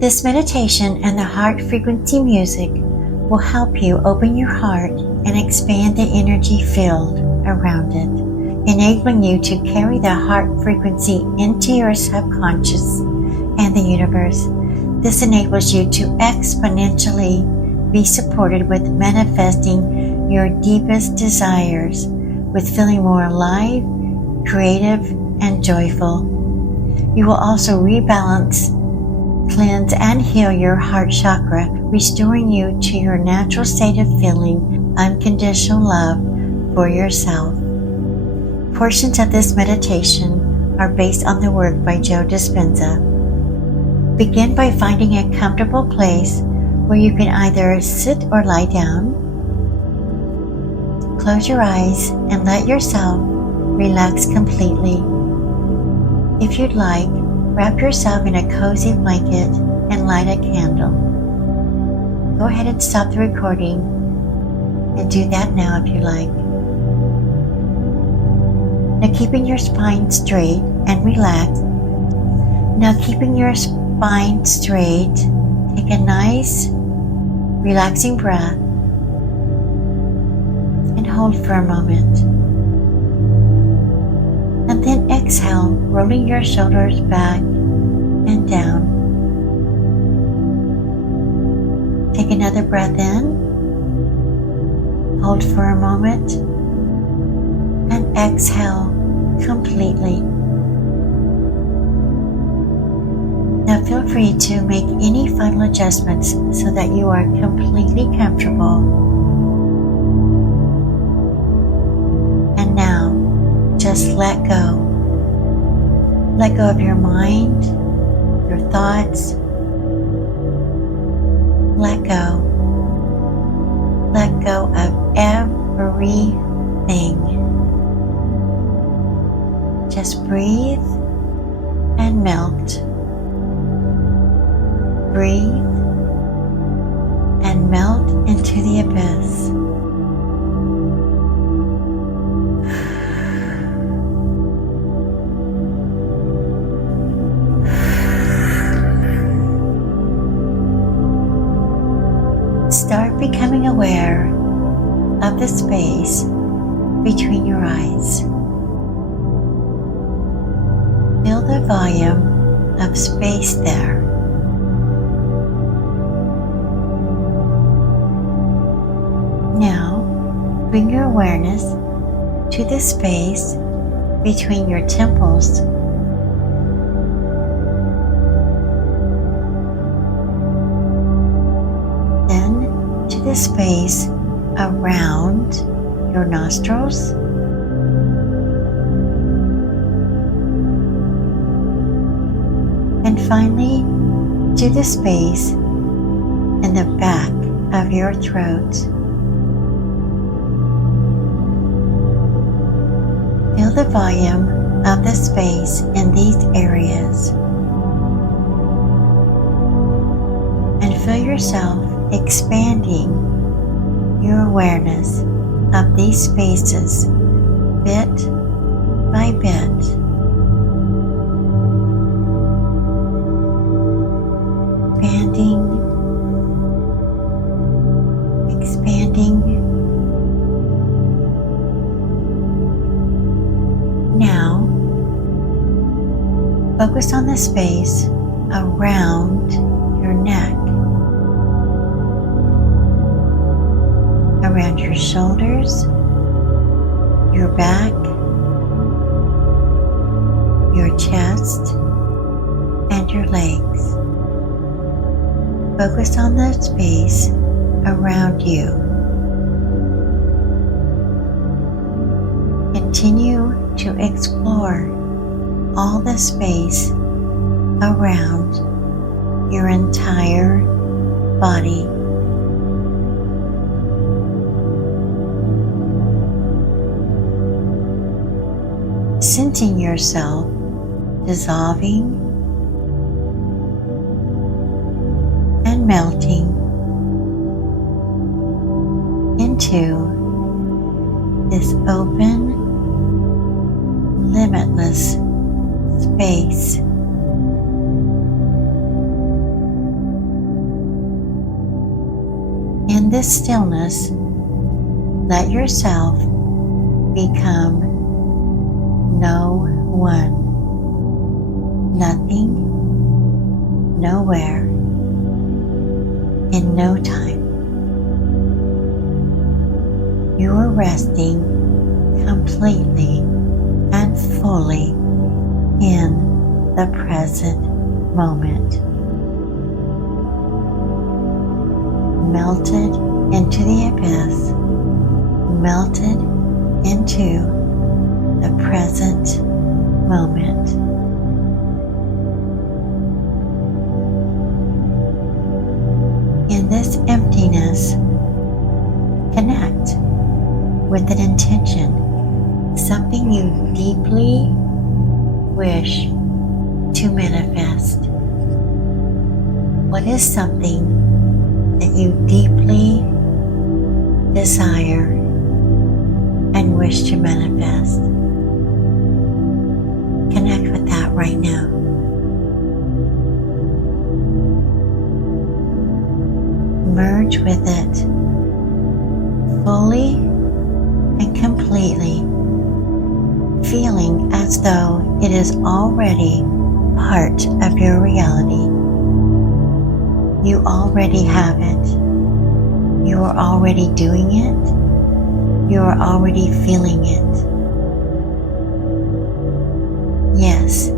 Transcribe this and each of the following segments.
This meditation and the heart frequency music will help you open your heart and expand the energy field around it, enabling you to carry the heart frequency into your subconscious and the universe. This enables you to exponentially be supported with manifesting your deepest desires, with feeling more alive, creative, and joyful. You will also rebalance, cleanse, and heal your heart chakra, restoring you to your natural state of feeling unconditional love for yourself. Portions of this meditation are based on the work by Joe Dispenza. Begin by finding a comfortable place where you can either sit or lie down. Close your eyes and let yourself relax completely. If you'd like, wrap yourself in a cozy blanket and light a candle. Go ahead and stop the recording and do that now if you like. Now keeping your spine straight and relaxed. Now keeping your spine straight, take a nice, relaxing breath and hold for a moment. And then exhale, rolling your shoulders back and down. Take another breath in, hold for a moment, and exhale completely. Now feel free to make any final adjustments so that you are completely comfortable. And now, just let go. Let go of your mind, your thoughts. Let go. Let go of everything. Just breathe and melt. Breathe and melt into the abyss. Start becoming aware of the space between your eyes. Feel the volume of space there. Now, bring your awareness to the space between your temples. Then to the space around your nostrils. And finally, to the space in the back of your throat. Feel the volume of the space in these areas and feel yourself expanding your awareness of these spaces bit by bit. Expanding. Now, focus on the space around your neck, around your shoulders, your back, your chest, and your legs. Focus on the space around you. Continue to explore all the space around your entire body. Sensing yourself dissolving and melting into this open, limitless space. In this stillness, let yourself become no one, nothing, nowhere, in no time. You are resting completely and fully in the present moment. Melted into the abyss, melted into the present moment. In this emptiness, connect with an intention, something you deeply wish to manifest. What is something that you deeply desire and wish to manifest? Connect with that right now. Merge with it fully and completely, feeling as though it is already part of your reality. You already have it. You are already doing it. You are already feeling it. Yes,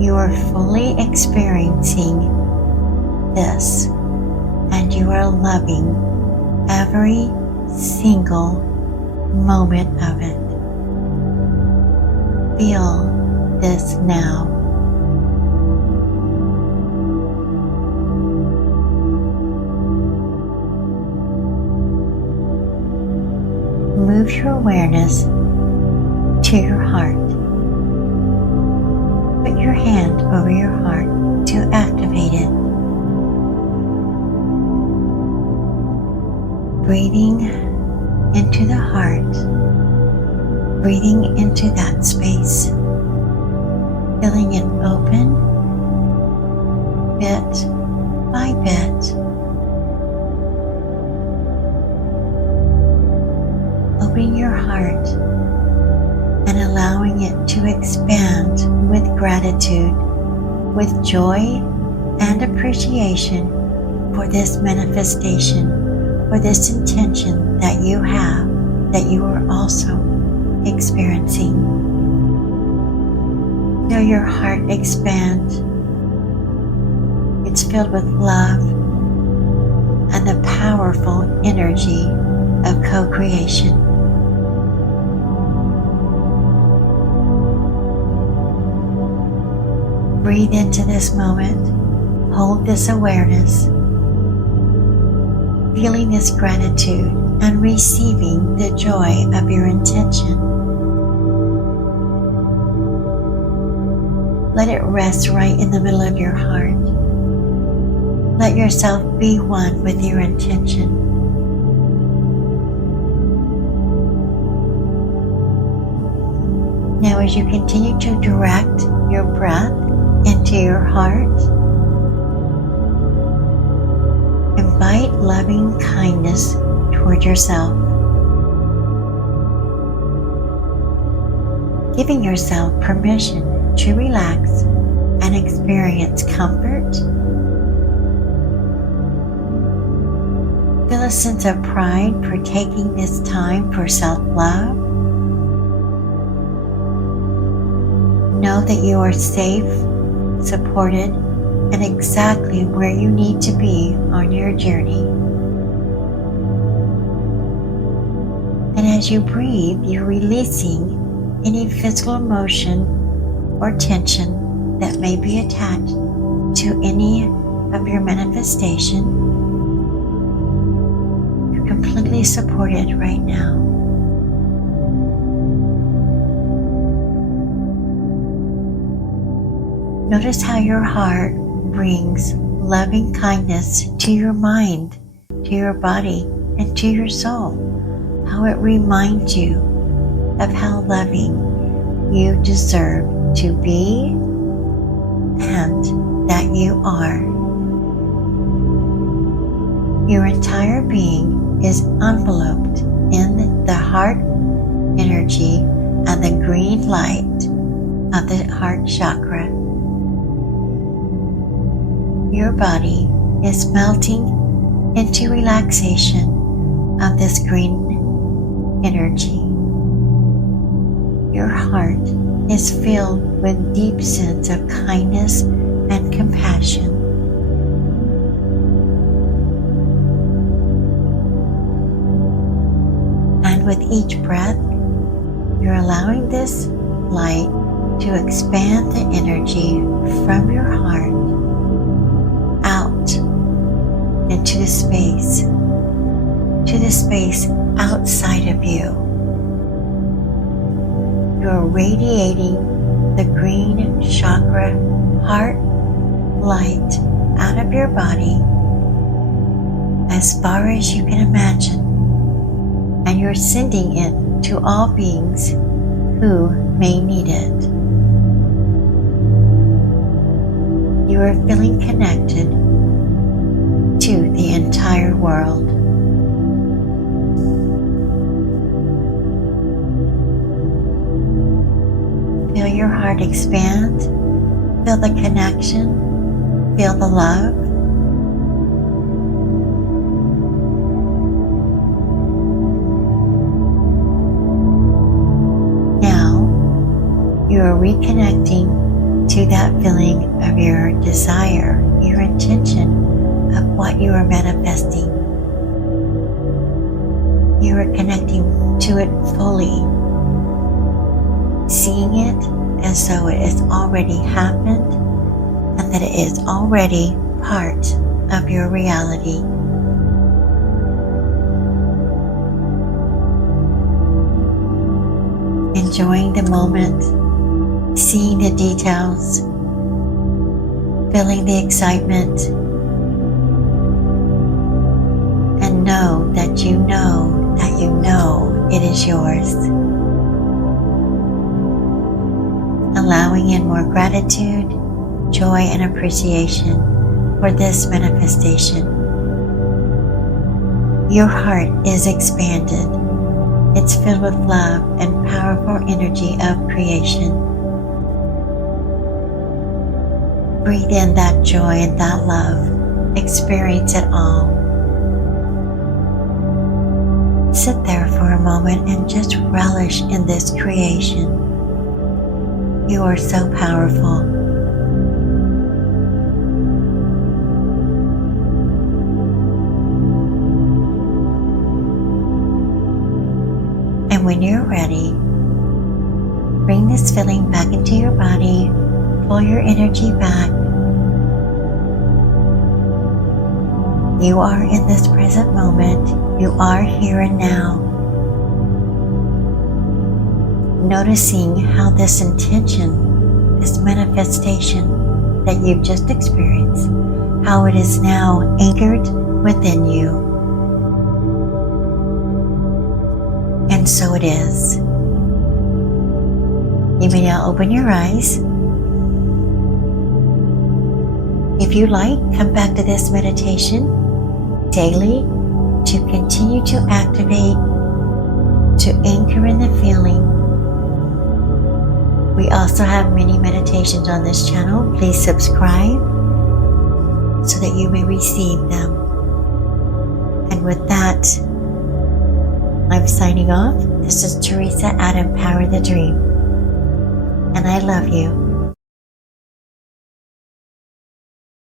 you are fully experiencing this, and you are loving every single moment of it. Feel this now. Move your awareness to your heart. Put your hand over your heart to activate it. Breathing into the heart, breathing into that space, feeling it open bit by bit. Opening your heart and allowing it to expand with gratitude, with joy and appreciation for this manifestation, for this intention that you have, that you are also experiencing. Feel your heart expand. It's filled with love and the powerful energy of co-creation. Breathe into this moment. Hold this awareness, feeling this gratitude and receiving the joy of your intention. Let it rest right in the middle of your heart. Let yourself be one with your intention. Now, as you continue to direct your breath into your heart, invite loving kindness toward yourself, giving yourself permission to relax and experience comfort. Feel a sense of pride for taking this time for self-love. Know that you are safe, supported, and exactly where you need to be on your journey. And as you breathe, you're releasing any physical emotion or tension that may be attached to any of your manifestation. You're completely supported right now. Notice how your heart brings loving kindness to your mind, to your body, and to your soul. How it reminds you of how loving you deserve to be and that you are. Your entire being is enveloped in the heart energy and the green light of the heart chakra. Your body is melting into relaxation of this green energy. Your heart is filled with deep sense of kindness and compassion. And with each breath, you're allowing this light to expand the energy from your heart out into the space, to the space outside of you. You're radiating the green chakra heart light out of your body as far as you can imagine, and you're sending it to all beings who may need it. You are feeling connected to the entire world. Feel your heart expand, feel the connection, feel the love. Now, you are reconnecting to that feeling of your desire, your intention of what you are manifesting. You are connecting to it fully, seeing it as though it has already happened and that it is already part of your reality. Enjoying the moment, seeing the details, feeling the excitement, and know that you know that you know it is yours. Allowing in more gratitude, joy, and appreciation for this manifestation. Your heart is expanded. It's filled with love and powerful energy of creation. Breathe in that joy and that love. Experience it all. Sit there for a moment and just relish in this creation. You are so powerful. And when you're ready, bring this feeling back into your body, pull your energy back. You are in this present moment. You are here and now. Noticing how this intention, this manifestation that you've just experienced, how it is now anchored within you. And so it is. You may now open your eyes. If you like, come back to this meditation daily to continue to activate, to anchor in the feeling. We also have many meditations on this channel. Please subscribe so that you may receive them. And with that, I'm signing off. This is Teresa at Empower the Dream. And I love you.